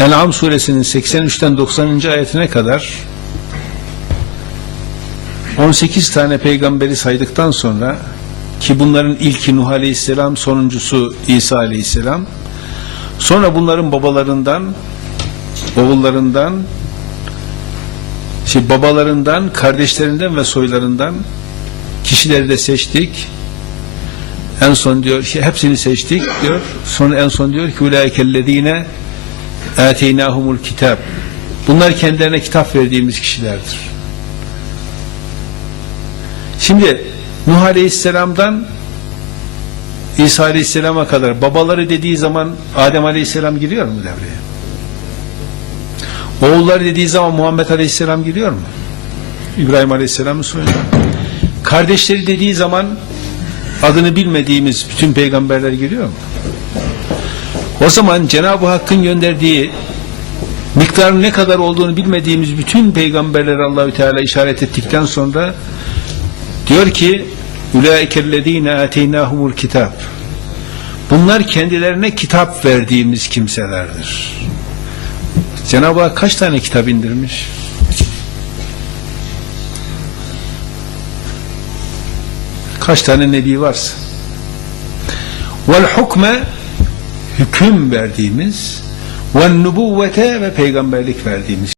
En'am suresinin 83'ten 90. ayetine kadar 18 tane peygamberi saydıktan sonra ki bunların ilki Nuh Aleyhisselam, sonuncusu İsa Aleyhisselam, sonra bunların babalarından, oğullarından, şey babalarından, kardeşlerinden ve soylarından kişileri de seçtik. En son diyor, hepsini seçtik diyor. Sonra en son diyor ki ulaikellezine ateynahumul kitap. Bunlar kendilerine kitap verdiğimiz kişilerdir. Şimdi Nuh Aleyhisselam'dan İsa Aleyhisselam'a kadar babaları dediği zaman Adem Aleyhisselam giriyor mu devreye? Oğulları dediği zaman Muhammed Aleyhisselam giriyor mu? İbrahim Aleyhisselam'ın soyundan. Kardeşleri dediği zaman adını bilmediğimiz bütün peygamberler giriyor mu? O zaman Cenab-ı Hakk'ın gönderdiği miktarın ne kadar olduğunu bilmediğimiz bütün peygamberleri Allahü Teala işaret ettikten sonra diyor ki ulaikellezine ateynahumul kitap bunlar kendilerine kitap verdiğimiz kimselerdir. Cenab-ı Hak kaç tane kitap indirmiş? Kaç tane nebi varsa. Vel hüküm verdiğimiz ve nubuvvete ve peygamberlik verdiğimiz